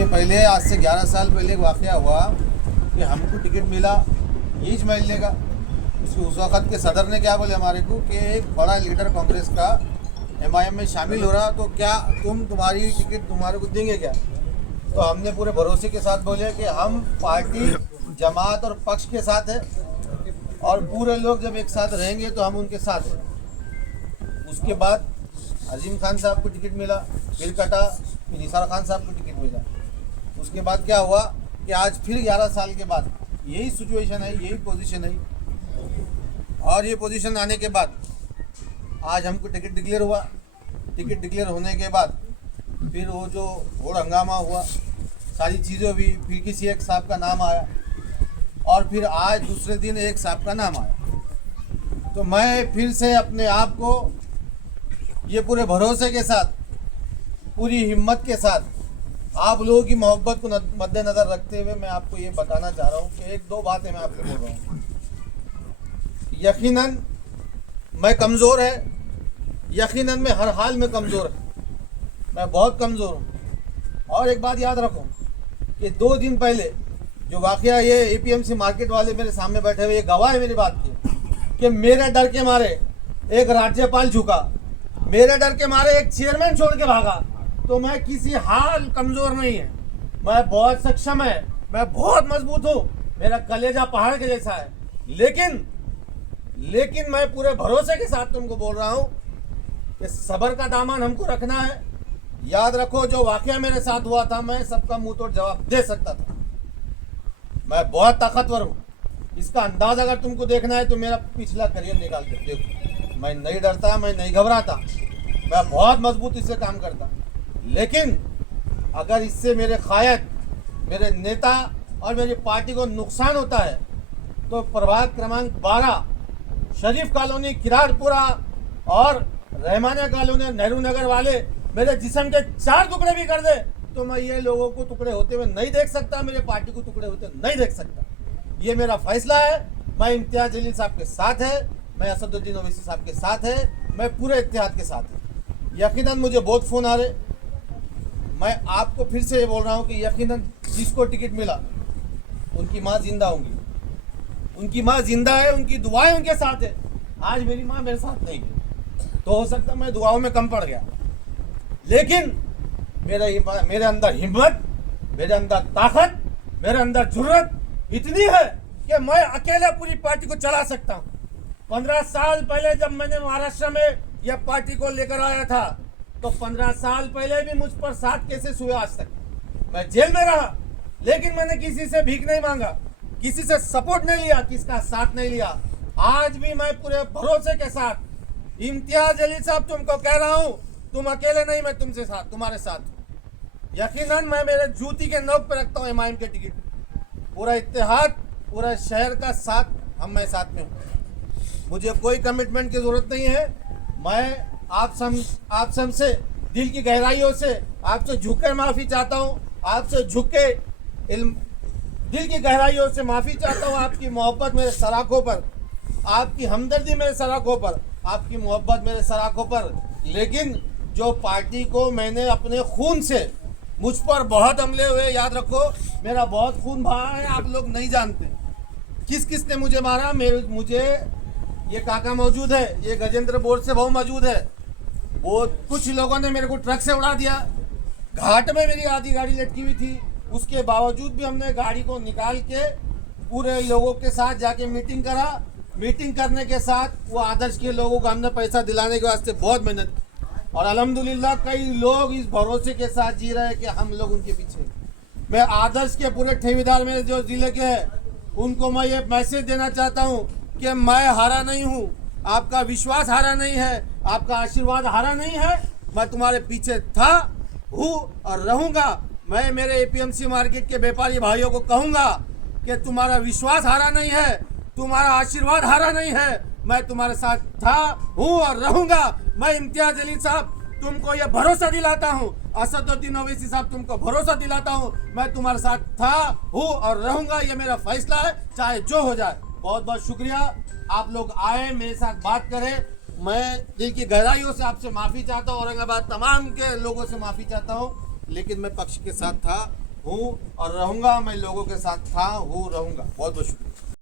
इसके पहले आज से 11 साल पहले एक वाक़या हुआ कि हमको टिकट मिला यही महीने का। उस वक़्त के सदर ने क्या बोले हमारे को कि एक बड़ा लीडर कांग्रेस का एमआईएम में शामिल हो रहा, तो क्या तुम्हारी टिकट तुम्हारे को देंगे क्या? तो हमने पूरे भरोसे के साथ बोले कि हम पार्टी जमात और पक्ष के साथ है और पूरे लोग जब एक साथ रहेंगे तो हम उनके साथ हैं। उसके बाद अजीम खान साहब को टिकट मिला, फिर कटा, फिर निसार खान साहब को टिकट मिला। उसके बाद क्या हुआ कि आज फिर 11 साल के बाद यही सिचुएशन है, यही पोजीशन है। और ये पोजीशन आने के बाद आज हमको टिकट डिक्लेयर हुआ। टिकट डिक्लेयर होने के बाद फिर वो जो घोड़ हंगामा हुआ, सारी चीज़ें भी, फिर किसी एक साहब का नाम आया और फिर आज दूसरे दिन एक साहब का नाम आया। तो मैं फिर से अपने आप को ये पूरे भरोसे के साथ, पूरी हिम्मत के साथ, आप लोगों की मोहब्बत को मद्देनज़र रखते हुए मैं आपको ये बताना चाह रहा हूँ कि एक दो बातें मैं आपको बोल रहा हूँ। यकीनन मैं कमज़ोर है, यकीनन मैं हर हाल में कमज़ोर है, मैं बहुत कमज़ोर हूँ। और एक बात याद रखो कि 2 दिन पहले जो वाक़या, ये एपीएमसी मार्केट वाले मेरे सामने बैठे हुए ये गवाह है मेरी बात की कि मेरे डर के मारे एक राज्यपाल झुका, मेरे डर के मारे एक चेयरमैन छोड़ के भागा। तो मैं किसी हाल कमज़ोर नहीं है, मैं बहुत सक्षम है, मैं बहुत मजबूत हूँ, मेरा कलेजा पहाड़ के जैसा है। लेकिन मैं पूरे भरोसे के साथ तुमको बोल रहा हूँ कि सब्र का दामन हमको रखना है। याद रखो जो वाक़या मेरे साथ हुआ था, मैं सबका मुंह तोड़ जवाब दे सकता था। मैं बहुत ताकतवर हूँ, इसका अंदाज अगर तुमको देखना है तो मेरा पिछला करियर निकाल के देखो। मैं नहीं डरता, मैं नहीं घबराता, मैं बहुत मजबूती से काम करता। लेकिन अगर इससे मेरे कायद, मेरे नेता और मेरी पार्टी को नुकसान होता है तो प्रभाग क्रमांक 12 शरीफ कॉलोनी, किरारपुरा और रहमानिया कॉलोनी, नेहरू नगर वाले मेरे जिस्म के 4 टुकड़े भी कर दे तो मैं ये लोगों को टुकड़े होते हुए नहीं देख सकता, मेरे पार्टी को टुकड़े होते नहीं देख सकता। ये मेरा फैसला है। मैं इम्तियाज जलील साहब के साथ है, मैं असदुद्दीन ओवैसी साहब के साथ है, मैं पूरे इत्तेहाद के साथ है। यकीनन मुझे बहुत फ़ोन आ रहे, मैं आपको फिर से ये बोल रहा हूँ कि यकीनन जिसको टिकट मिला उनकी माँ जिंदा होंगी, उनकी माँ जिंदा है, उनकी दुआएं उनके साथ है। आज मेरी माँ मेरे साथ नहीं है तो हो सकता मैं दुआओं में कम पड़ गया, लेकिन मेरे अंदर हिम्मत, मेरे अंदर ताकत, मेरे अंदर जुर्रत इतनी है कि मैं अकेला पूरी पार्टी को चला सकता हूँ। 15 साल पहले जब मैंने महाराष्ट्र में यह पार्टी को लेकर आया था तो 15 साल पहले भी मुझ पर 7 केसेस हुए। आज तक मैं जेल में रहा, लेकिन मैंने किसी से भीख नहीं मांगा, किसी से सपोर्ट नहीं लिया, किसका साथ नहीं लिया। आज भी मैं पूरे भरोसे के साथ इम्तियाज जलील साहब तुमको कह रहा हूँ, तुम अकेले नहीं, मैं तुमसे साथ, तुम्हारे साथ। यकीनन मैं मेरे जूती के नोक पर रखता हूँ एमआईएम के टिकट। पूरा इत्तेहाद, पूरा शहर का साथ, मैं साथ में हूँ। मुझे कोई कमिटमेंट की ज़रूरत नहीं है। मैं आप सब से दिल की गहराइयों से आपसे झुककर माफ़ी चाहता हूँ, आपसे झुक के दिल की गहराइयों से माफ़ी चाहता हूँ। आपकी मोहब्बत मेरे सराखों पर, आपकी हमदर्दी मेरे सराखों पर, आपकी मोहब्बत मेरे सराखों पर। लेकिन जो पार्टी को मैंने अपने खून से, मुझ पर बहुत हमले हुए, याद रखो मेरा बहुत खून बहा है, आप लोग नहीं जानते किस किस ने मुझे मारा। मुझे ये काका मौजूद है, ये गजेंद्र बोर्ड से भाऊ मौजूद है, वो कुछ लोगों ने मेरे को ट्रक से उड़ा दिया। घाट में मेरी आधी गाड़ी लटकी हुई थी, उसके बावजूद भी हमने गाड़ी को निकाल के पूरे लोगों के साथ जाके मीटिंग करा। मीटिंग करने के साथ वो आदर्श के लोगों को हमने पैसा दिलाने के वास्ते बहुत मेहनत की और अल्हम्दुलिल्लाह कई लोग इस भरोसे के साथ जी रहे हैं कि हम लोग उनके पीछे। मैं आदर्श के पूरे ठेकेदार मेरे जो ज़िले के हैं उनको मैं ये मैसेज देना चाहता हूँ कि मैं हारा नहीं हूँ, आपका विश्वास हारा नहीं है, आपका आशीर्वाद हारा नहीं है। मैं तुम्हारे पीछे था, हूँ और रहूँगा। मैं मेरे एपीएमसी मार्केट के व्यापारी भाइयों को कहूँगा कि तुम्हारा विश्वास हारा नहीं है, तुम्हारा आशीर्वाद हारा नहीं है। मैं तुम्हारे साथ था, हूँ और रहूँगा। मैं इम्तियाज जलील साहब तुमको ये भरोसा दिलाता हूँ, असदुद्दीन ओवैसी साहब तुमको भरोसा दिलाता हूँ, मैं तुम्हारे साथ था, हूँ और रहूँगा। ये मेरा फैसला है, चाहे जो हो जाए। बहुत बहुत शुक्रिया, आप लोग आए, मेरे साथ बात करें। मैं दिल की गहराइयों से आपसे माफ़ी चाहता हूँ, औरंगाबाद तमाम के लोगों से माफ़ी चाहता हूँ, लेकिन मैं पक्ष के साथ था, हूँ और रहूंगा। मैं लोगों के साथ था, हूँ, रहूंगा। बहुत बहुत शुक्रिया।